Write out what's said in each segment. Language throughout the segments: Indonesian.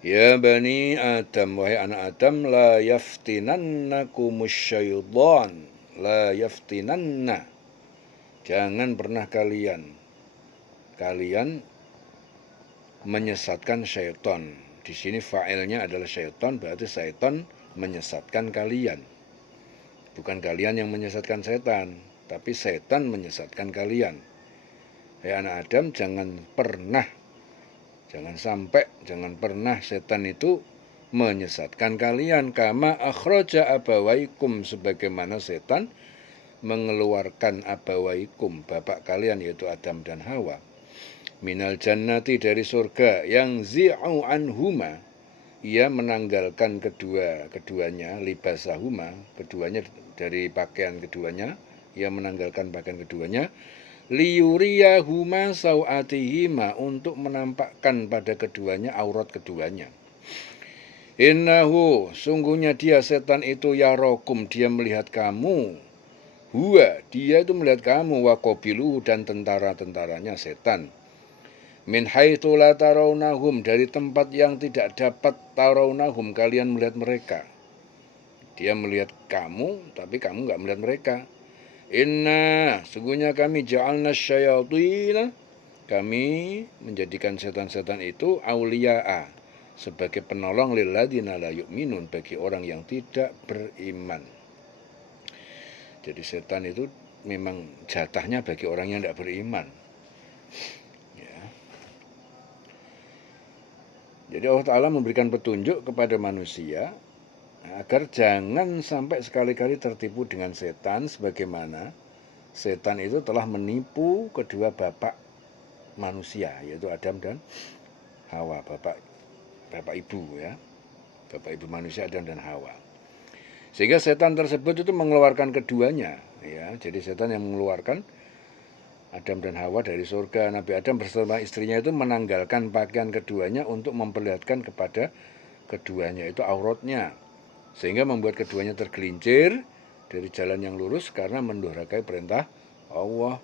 Ya bani Adam, wahai anak Adam, la yaftinannakumus syaitan, la yaftinanna. Jangan pernah kalian menyesatkan syaitan. Di sini fa'ilnya adalah syaitan, berarti syaitan menyesatkan kalian. Bukan kalian yang menyesatkan setan, tapi setan menyesatkan kalian. Hei anak Adam, jangan pernah setan itu menyesatkan kalian. Kama akhraja abawaikum, sebagaimana setan mengeluarkan abawaikum, bapak kalian yaitu Adam dan Hawa, minal jannati dari surga, yang zi'u anhuma, ia menanggalkan keduanya, libasahuma, keduanya dari pakaian keduanya, ia menanggalkan pakaian keduanya, liyuriyahuma sawatihima, untuk menampakkan pada keduanya aurat keduanya. Innahu, sungguhnya dia setan itu, yarokum, dia melihat kamu, huwa, dia itu melihat kamu, wakobilu, dan tentara-tentaranya setan, min haitsu la tarawnahum, dari tempat yang tidak dapat tarawnahum, kalian melihat mereka. Dia melihat kamu, tapi kamu nggak melihat mereka. Inna, sungguhnya kami ja'alna syayatina, kami menjadikan setan-setan itu auliya'a, sebagai penolong lilladzina la yu'minun, bagi orang yang tidak beriman. Jadi setan itu memang jatahnya bagi orang yang tidak beriman. Jadi Allah Ta'ala memberikan petunjuk kepada manusia agar jangan sampai sekali-kali tertipu dengan setan, sebagaimana setan itu telah menipu kedua bapak manusia, yaitu Adam dan Hawa, bapak ibu ya, bapak ibu manusia Adam dan Hawa. Sehingga setan tersebut itu mengeluarkan keduanya, ya. Jadi setan yang mengeluarkan Adam dan Hawa dari surga. Nabi Adam bersama istrinya itu menanggalkan pakaian keduanya untuk memperlihatkan kepada keduanya itu auratnya, sehingga membuat keduanya tergelincir dari jalan yang lurus karena mendurhakai perintah Allah.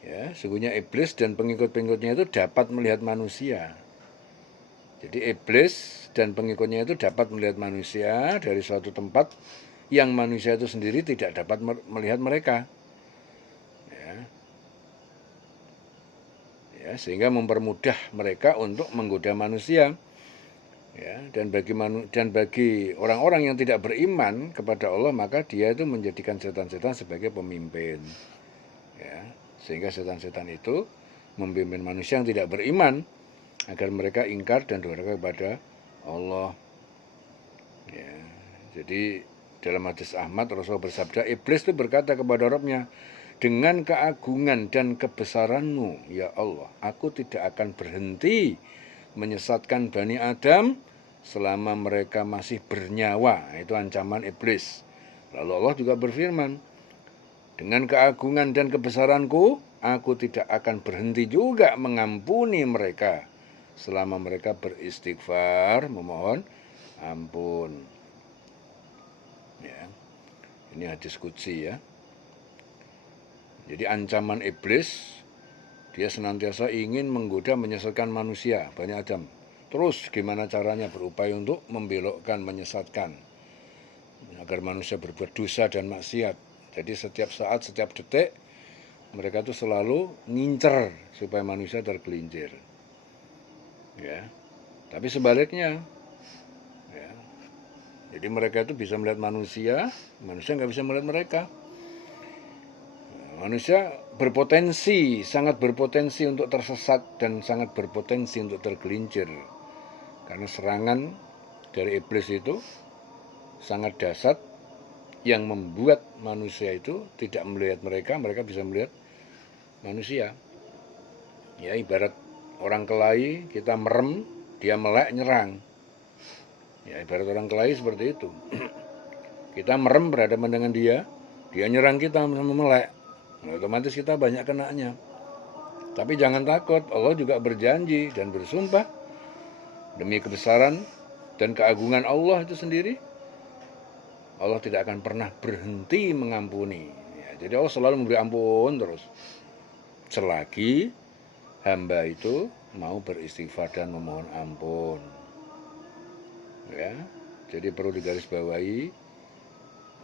Ya, sungguhnya iblis dan pengikut-pengikutnya itu dapat melihat manusia. Jadi iblis dan pengikutnya itu dapat melihat manusia dari suatu tempat yang manusia itu sendiri tidak dapat melihat mereka. Ya, sehingga mempermudah mereka untuk menggoda manusia. Ya, dan bagi orang-orang yang tidak beriman kepada Allah, maka dia itu menjadikan setan-setan sebagai pemimpin. Ya, sehingga setan-setan itu memimpin manusia yang tidak beriman agar mereka ingkar dan durhaka kepada Allah. Ya, jadi dalam hadis Ahmad, Rasul bersabda, iblis itu berkata kepada Rabbnya, dengan keagungan dan kebesaranmu, ya Allah, aku tidak akan berhenti menyesatkan Bani Adam selama mereka masih bernyawa. Itu ancaman iblis. Lalu Allah juga berfirman, dengan keagungan dan kebesaranku, aku tidak akan berhenti juga mengampuni mereka selama mereka beristighfar, memohon ampun. Ya, ini hadis qudsi ya. Jadi ancaman iblis, dia senantiasa ingin menggoda, menyesatkan manusia, Bani Adam. Terus gimana caranya berupaya untuk membelokkan, menyesatkan, agar manusia berbuat dosa dan maksiat. Jadi setiap saat, setiap detik, mereka itu selalu ngincer supaya manusia tergelincir. Ya, tapi sebaliknya, ya. Jadi mereka itu bisa melihat manusia, manusia nggak bisa melihat mereka. Manusia berpotensi, sangat berpotensi untuk tersesat dan sangat berpotensi untuk tergelincir. Karena serangan dari iblis itu sangat dahsyat yang membuat manusia itu tidak melihat mereka, mereka bisa melihat manusia. Ya, ibarat orang kelahi, kita merem, dia melek nyerang. Ya, ibarat orang kelahi seperti itu. Kita merem berhadapan dengan dia nyerang kita sama melek. Nah, otomatis kita banyak kenanya. Tapi jangan takut, Allah juga berjanji dan bersumpah demi kebesaran dan keagungan Allah itu sendiri, Allah tidak akan pernah berhenti mengampuni. Ya, jadi Allah selalu memberi ampun terus, selagi hamba itu mau beristighfar dan memohon ampun. Ya, jadi perlu digarisbawahi,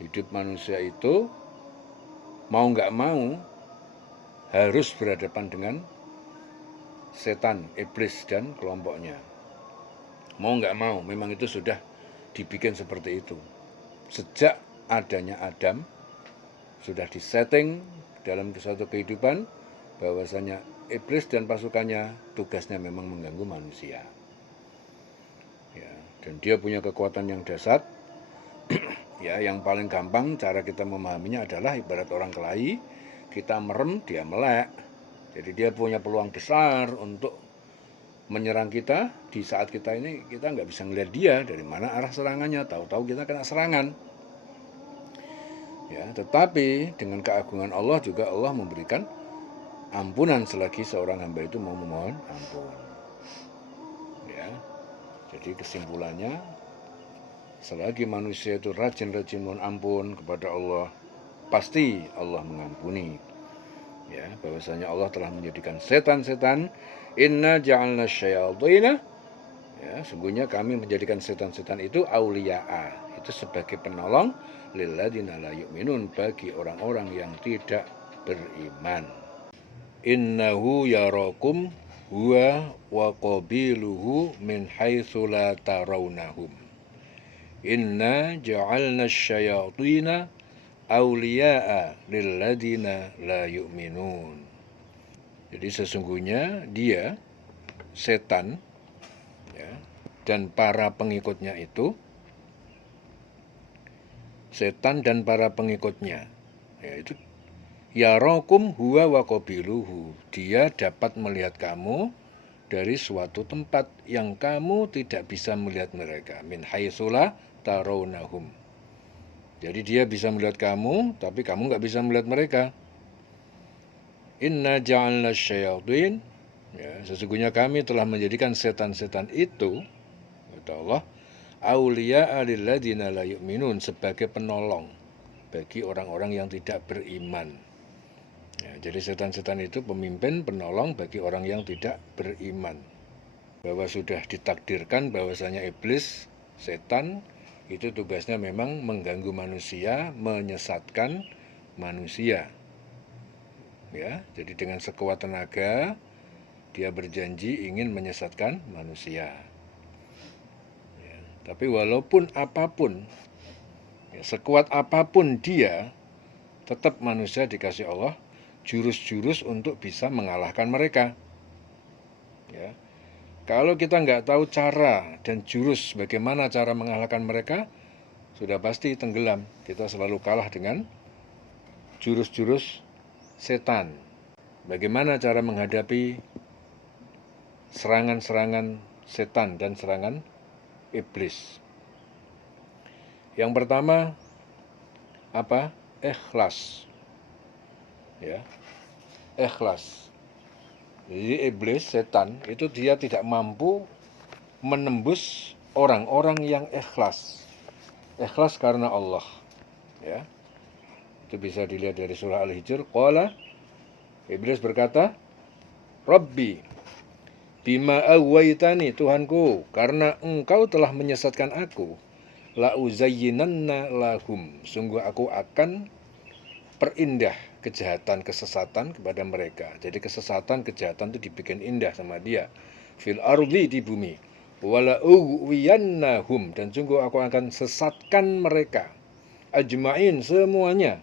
hidup manusia itu mau nggak mau harus berhadapan dengan setan, iblis dan kelompoknya. Mau nggak mau, memang itu sudah dibikin seperti itu. Sejak adanya Adam, sudah disetting dalam suatu kehidupan bahwasanya iblis dan pasukannya tugasnya memang mengganggu manusia. Ya, dan dia punya kekuatan yang dahsyat. Ya, yang paling gampang cara kita memahaminya adalah ibarat orang kelahi, kita merem, dia melek. Jadi dia punya peluang besar untuk menyerang kita di saat kita ini kita nggak bisa ngelihat dia dari mana arah serangannya, tahu-tahu kita kena serangan. Ya, tetapi dengan keagungan Allah juga Allah memberikan ampunan selagi seorang hamba itu mau memohon ampun. Ya, jadi kesimpulannya, selagi manusia itu rajin-rajin mohon ampun kepada Allah, pasti Allah mengampuni. Ya, bahwasanya Allah telah menjadikan setan-setan, inna ja'alna syayatina, ya, sungguhnya kami menjadikan setan-setan itu auliya'a, itu sebagai penolong lilladzina la yu'minun, bagi orang-orang yang tidak beriman. Innahu yarakum huwa wa qabiluhu min haitsu la tarawnahum. Inna ja'alna syayatina auliya'a lilladzina la yu'minun. Jadi sesungguhnya dia, setan, ya, dan para pengikutnya itu, setan dan para pengikutnya, yaitu yarakum huwa wa qabiluhu, dia dapat melihat kamu dari suatu tempat yang kamu tidak bisa melihat mereka, min haitsu la tarawnahum. Jadi dia bisa melihat kamu, tapi kamu nggak bisa melihat mereka. Inna ja'alna syayatin, ya, sesungguhnya kami telah menjadikan setan-setan itu, kata Allah, auliya'a lilladzina la yu'minun, sebagai penolong bagi orang-orang yang tidak beriman. Ya, jadi setan-setan itu pemimpin, penolong bagi orang yang tidak beriman. Bahwa sudah ditakdirkan bahwasanya iblis, setan, itu tugasnya memang mengganggu manusia, menyesatkan manusia. Ya, jadi dengan sekuat tenaga dia berjanji ingin menyesatkan manusia. Ya, tapi walaupun apapun, ya, sekuat apapun dia, tetap manusia dikasih Allah jurus-jurus untuk bisa mengalahkan mereka. Ya, kalau kita nggak tahu cara dan jurus bagaimana cara mengalahkan mereka, sudah pasti tenggelam. Kita selalu kalah dengan jurus-jurus setan. Bagaimana cara menghadapi serangan-serangan setan dan serangan iblis? Yang pertama, apa? Ikhlas. Ya, ikhlas. Jadi iblis, setan, itu dia tidak mampu menembus orang-orang yang ikhlas. Ikhlas karena Allah. Ya, itu bisa dilihat dari surah Al-Hijr. Qala, iblis berkata, Rabbi, bima awaitani, Tuhanku, karena engkau telah menyesatkan aku, la uzayyinanna lahum, sungguh aku akan perindah kejahatan, kesesatan kepada mereka. Jadi kesesatan, kejahatan itu dibikin indah sama dia. Fil ardi, di bumi. Wala ughwiyannahum, dan sungguh aku akan sesatkan mereka. Ajma'in, semuanya.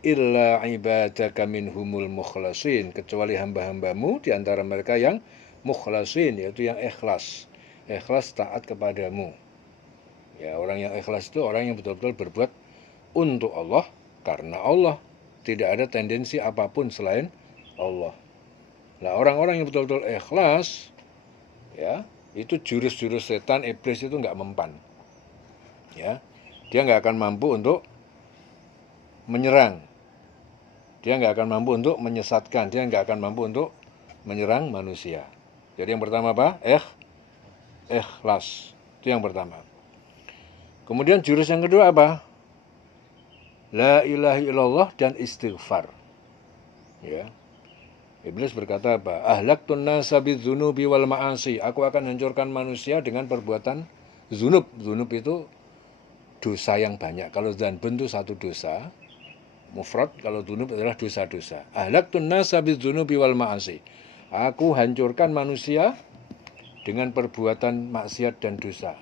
Illa ibadaka minhumul mukhlasin, kecuali hamba-hambamu di antara mereka yang mukhlasin, yaitu yang ikhlas. Ikhlas taat kepadamu. Ya, orang yang ikhlas itu orang yang betul-betul berbuat untuk Allah, karena Allah. Tidak ada tendensi apapun selain Allah. Nah, orang-orang yang betul-betul ikhlas, ya, itu jurus-jurus setan, iblis itu nggak mempan. Ya, dia nggak akan mampu untuk menyerang. Dia nggak akan mampu untuk menyesatkan. Dia nggak akan mampu untuk menyerang manusia. Jadi yang pertama apa? Ikhlas. Itu yang pertama. Kemudian jurus yang kedua apa? La ilaha illallah dan istighfar. Ya. Iblis berkata apa? Ahlaktun nasa bidzunubi wal ma'asi. Aku akan hancurkan manusia dengan perbuatan zunub. Zunub itu dosa yang banyak. Kalau dzanbun itu satu dosa, mufrad. Kalau zunub adalah dosa-dosa. Ahlaktun nasa bidzunubi wal ma'asi. Aku hancurkan manusia dengan perbuatan maksiat dan dosa.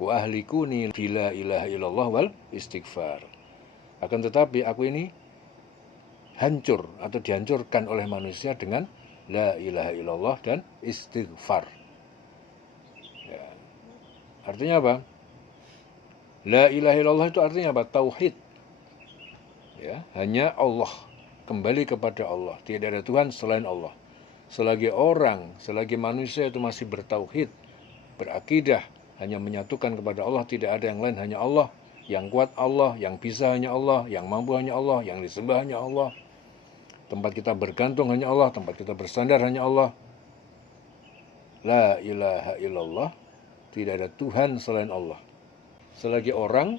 Wa ahlikuni bila ilaha illallah wal istighfar. Akan tetapi aku ini hancur atau dihancurkan oleh manusia dengan la ilaha illallah dan istighfar. Ya. Artinya apa? La ilaha illallah itu artinya apa? Tauhid. Ya, hanya Allah. Kembali kepada Allah. Tidak ada Tuhan selain Allah. Selagi orang, selagi manusia itu masih bertauhid, berakidah, hanya menyatukan kepada Allah, tidak ada yang lain, hanya Allah. Yang kuat Allah, yang bisa hanya Allah, yang mampu hanya Allah, yang disembah hanya Allah. Tempat kita bergantung hanya Allah, tempat kita bersandar hanya Allah. La ilaha illallah, tidak ada Tuhan selain Allah. Selagi orang,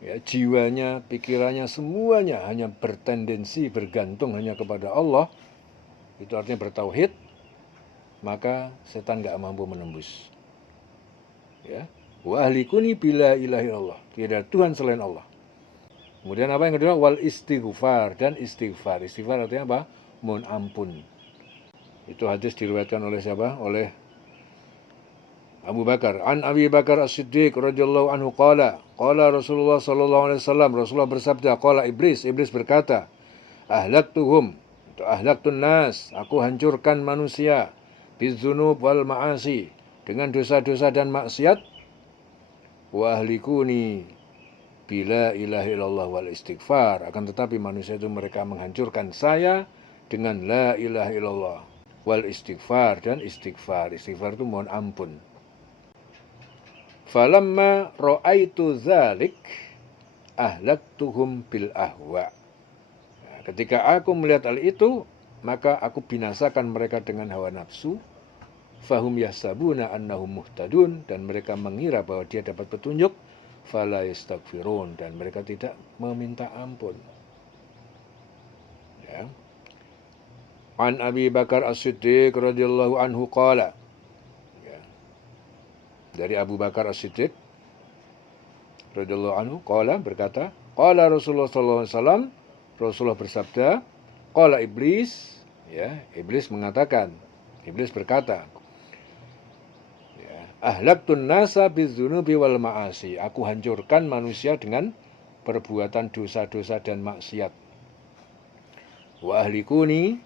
ya, jiwanya, pikirannya, semuanya hanya bertendensi bergantung hanya kepada Allah, itu artinya bertauhid, maka setan gak mampu menembus. Ya, wa ahlikuni bila ilaha illallah, tidak ada Tuhan selain Allah. Kemudian apa yang kedua? Wal istighfar, dan istighfar. Istighfar artinya apa? Mohon ampun. Itu hadis diriwayatkan oleh siapa? Oleh Abu Bakar. An Abi Bakar As-Siddiq radhiyallahu anhu qala Rasulullah sallallahu alaihi wasallam, Rasulullah bersabda, qala iblis berkata, ahlaktuhum, itu ahlaktun nas, aku hancurkan manusia, bidzunub wal ma'asi, dengan dosa-dosa dan maksiat, wa ahlikuni bila ilaha illallah wal istighfar. Akan tetapi manusia itu mereka menghancurkan saya dengan la ilaha illallah wal istighfar, dan istighfar. Istighfar itu mohon ampun. Falamma ra'aitu dzalik ahlaktuhum bil ahwa. Nah, ketika aku melihat hal itu, maka aku binasakan mereka dengan hawa nafsu. Fahum yahsabuna annahum muhtadun, dan mereka mengira bahwa dia dapat petunjuk. Fala yastaghfirun, dan mereka tidak meminta ampun. Ya. An Abi Bakar As-Siddiq radhiyallahu anhu qala, ya, dari Abu Bakar As-Siddiq radhiyallahu anhu qala, berkata, qala Rasulullah sallallahu alaihi wasallam, Rasulullah bersabda, qala iblis, ya, iblis mengatakan, iblis berkata, ahlaktun nasa bizzunubi wal ma'asi. Aku hancurkan manusia dengan perbuatan dosa-dosa dan maksiat. Wa ahlikuni,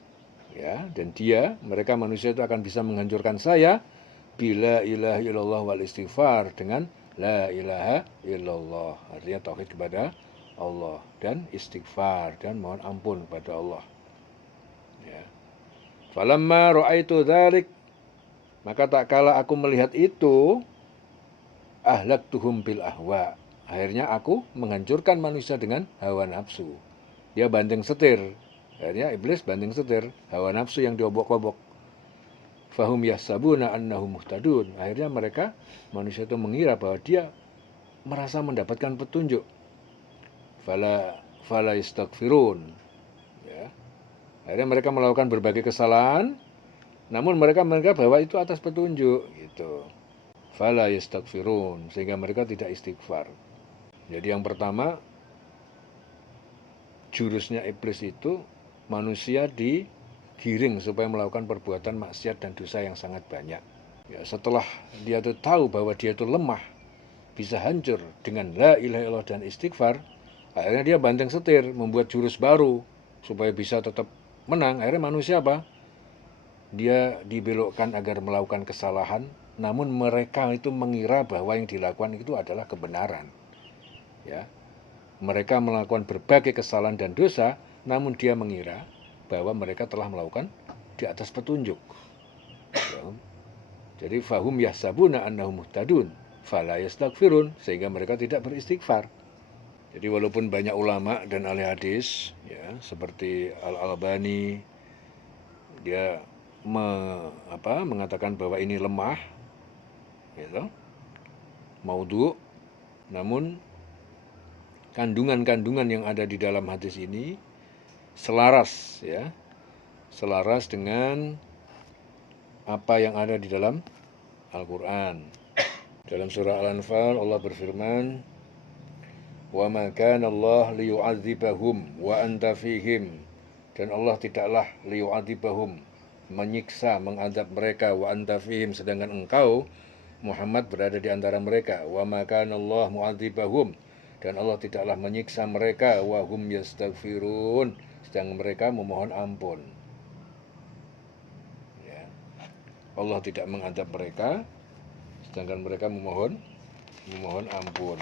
ya, dan dia, mereka manusia itu akan bisa menghancurkan saya bila ilaha illallah wal istighfar, dengan la ilaha illallah, artinya tauhid kepada Allah, dan istighfar, dan mohon ampun kepada Allah. Ya. Falamma ra'aitu dzalik, maka tak kala aku melihat itu, ahlaktuhum bil ahwa, akhirnya aku menghancurkan manusia dengan hawa nafsu. Dia banting setir. Akhirnya iblis banting setir, hawa nafsu yang diobok-obok. Fahum yahsabuna annahum muhtadun. Akhirnya mereka, manusia itu mengira bahwa dia merasa mendapatkan petunjuk. Fala yastaghfirun. Ya. Akhirnya mereka melakukan berbagai kesalahan, namun mereka menganggap bahwa itu atas petunjuk, gitu. Fala yastaghfirun, sehingga mereka tidak istighfar. Jadi yang pertama, jurusnya iblis itu manusia digiring supaya melakukan perbuatan maksiat dan dosa yang sangat banyak. Ya, setelah dia itu tahu bahwa dia itu lemah, bisa hancur dengan la ilaha illallah dan istighfar, akhirnya dia banting setir, membuat jurus baru supaya bisa tetap menang. Akhirnya manusia apa? Dia dibelokkan agar melakukan kesalahan, namun mereka itu mengira bahwa yang dilakukan itu adalah kebenaran. Ya, mereka melakukan berbagai kesalahan dan dosa, namun dia mengira bahwa mereka telah melakukan di atas petunjuk. Ya. Jadi fahum yahsabuna annahum muhtadun, fala yastaghfirun, sehingga mereka tidak beristighfar. Jadi walaupun banyak ulama dan ahli hadis, ya, seperti Al-Albani, dia mengatakan bahwa ini lemah, gitu, maudhu, namun kandungan-kandungan yang ada di dalam hadis ini selaras, ya, selaras dengan apa yang ada di dalam Al-Quran. Dalam surah Al-Anfal Allah berfirman, "Wa ma kana Allah liyu'adzibahum wa anta fihim." Dan Allah tidaklah liyu'adzibahum, menyiksa, mengadab mereka, wa anta fihim, sedangkan engkau Muhammad berada di antara mereka. Wa ma kana Allah mu'adzibahum, dan Allah tidaklah menyiksa mereka, wa hum yastaghfirun, sedang mereka memohon ampun. Ya. Allah tidak mengadab mereka, sedangkan mereka memohon ampun.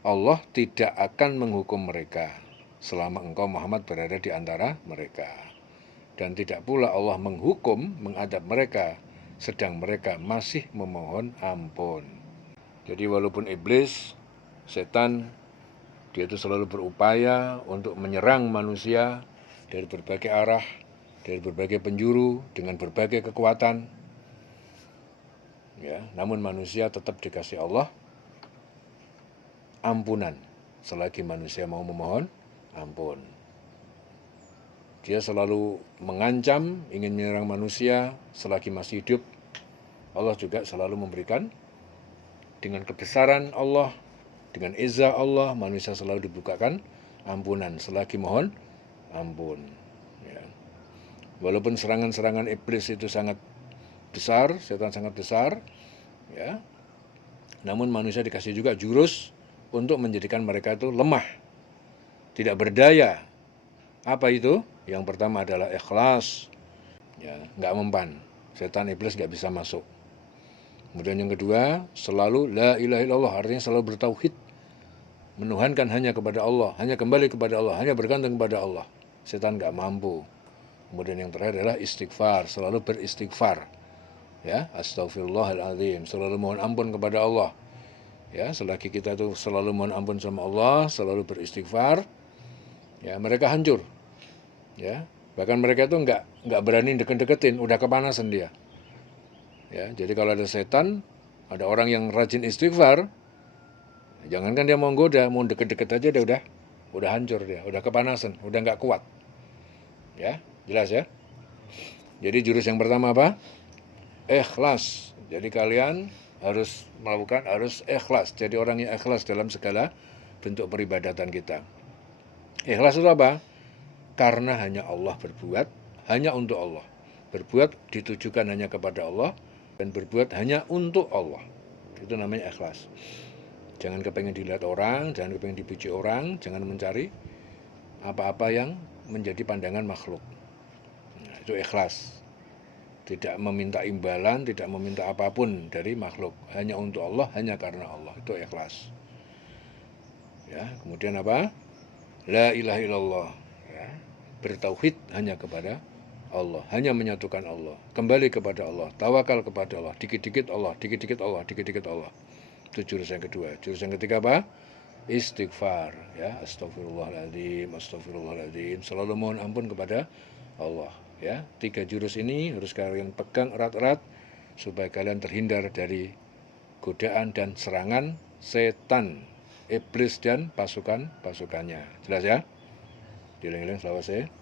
Allah tidak akan menghukum mereka selama engkau Muhammad berada di antara mereka. Dan tidak pula Allah menghukum, mengadab mereka sedang mereka masih memohon ampun. Jadi walaupun iblis, setan, dia itu selalu berupaya untuk menyerang manusia dari berbagai arah, dari berbagai penjuru, dengan berbagai kekuatan. Ya, namun manusia tetap dikasih Allah ampunan selagi manusia mau memohon ampun. Dia selalu mengancam, ingin menyerang manusia selagi masih hidup. Allah juga selalu memberikan dengan kebesaran Allah, dengan izah Allah, manusia selalu dibukakan ampunan selagi mohon ampun. Ya. Walaupun serangan-serangan iblis itu sangat besar, setan sangat besar, ya, namun manusia dikasih juga jurus untuk menjadikan mereka itu lemah, tidak berdaya. Apa itu? Yang pertama adalah ikhlas, ya, nggak mempan, setan iblis nggak bisa masuk. Kemudian yang kedua, selalu la ilaha illallah, artinya selalu bertauhid, menuhankan hanya kepada Allah, hanya kembali kepada Allah, hanya bergantung kepada Allah. Setan nggak mampu. Kemudian yang terakhir adalah istighfar, selalu beristighfar, ya, astagfirullahaladzim, selalu mohon ampun kepada Allah. Ya, selagi kita tuh selalu mohon ampun sama Allah, selalu beristighfar, ya, mereka hancur. Ya, bahkan mereka tuh nggak berani deket-deketin, udah kepanasan dia. Ya, jadi kalau ada setan, ada orang yang rajin istighfar, jangankan dia mau goda, mau deket-deket aja dia udah hancur dia, udah kepanasan, udah nggak kuat. Ya, jelas ya. Jadi jurus yang pertama apa? Ikhlas. Jadi kalian harus ikhlas. Jadi orang yang ikhlas dalam segala bentuk peribadatan kita. Ikhlas itu apa? Karena hanya Allah berbuat, hanya untuk Allah. Berbuat ditujukan hanya kepada Allah, dan berbuat hanya untuk Allah. Itu namanya ikhlas. Jangan kepengen dilihat orang, jangan kepengen dipuji orang, jangan mencari apa-apa yang menjadi pandangan makhluk. Nah, itu ikhlas. Tidak meminta imbalan, tidak meminta apapun dari makhluk. Hanya untuk Allah, hanya karena Allah. Itu ikhlas. Ya, kemudian apa? La ilaha illallah. Ya, bertauhid hanya kepada Allah, hanya menyatukan Allah, kembali kepada Allah, tawakal kepada Allah, dikit-dikit Allah, dikit-dikit Allah, dikit-dikit Allah. Itu jurus yang kedua. Jurus yang ketiga apa? Istighfar, ya, astagfirullahaladzim, astagfirullahaladzim, selalu mohon ampun kepada Allah. Ya, 3 jurus ini harus kalian pegang erat-erat supaya kalian terhindar dari godaan dan serangan setan, iblis dan pasukan-pasukannya. Jelas ya? Dieling-eling selawase.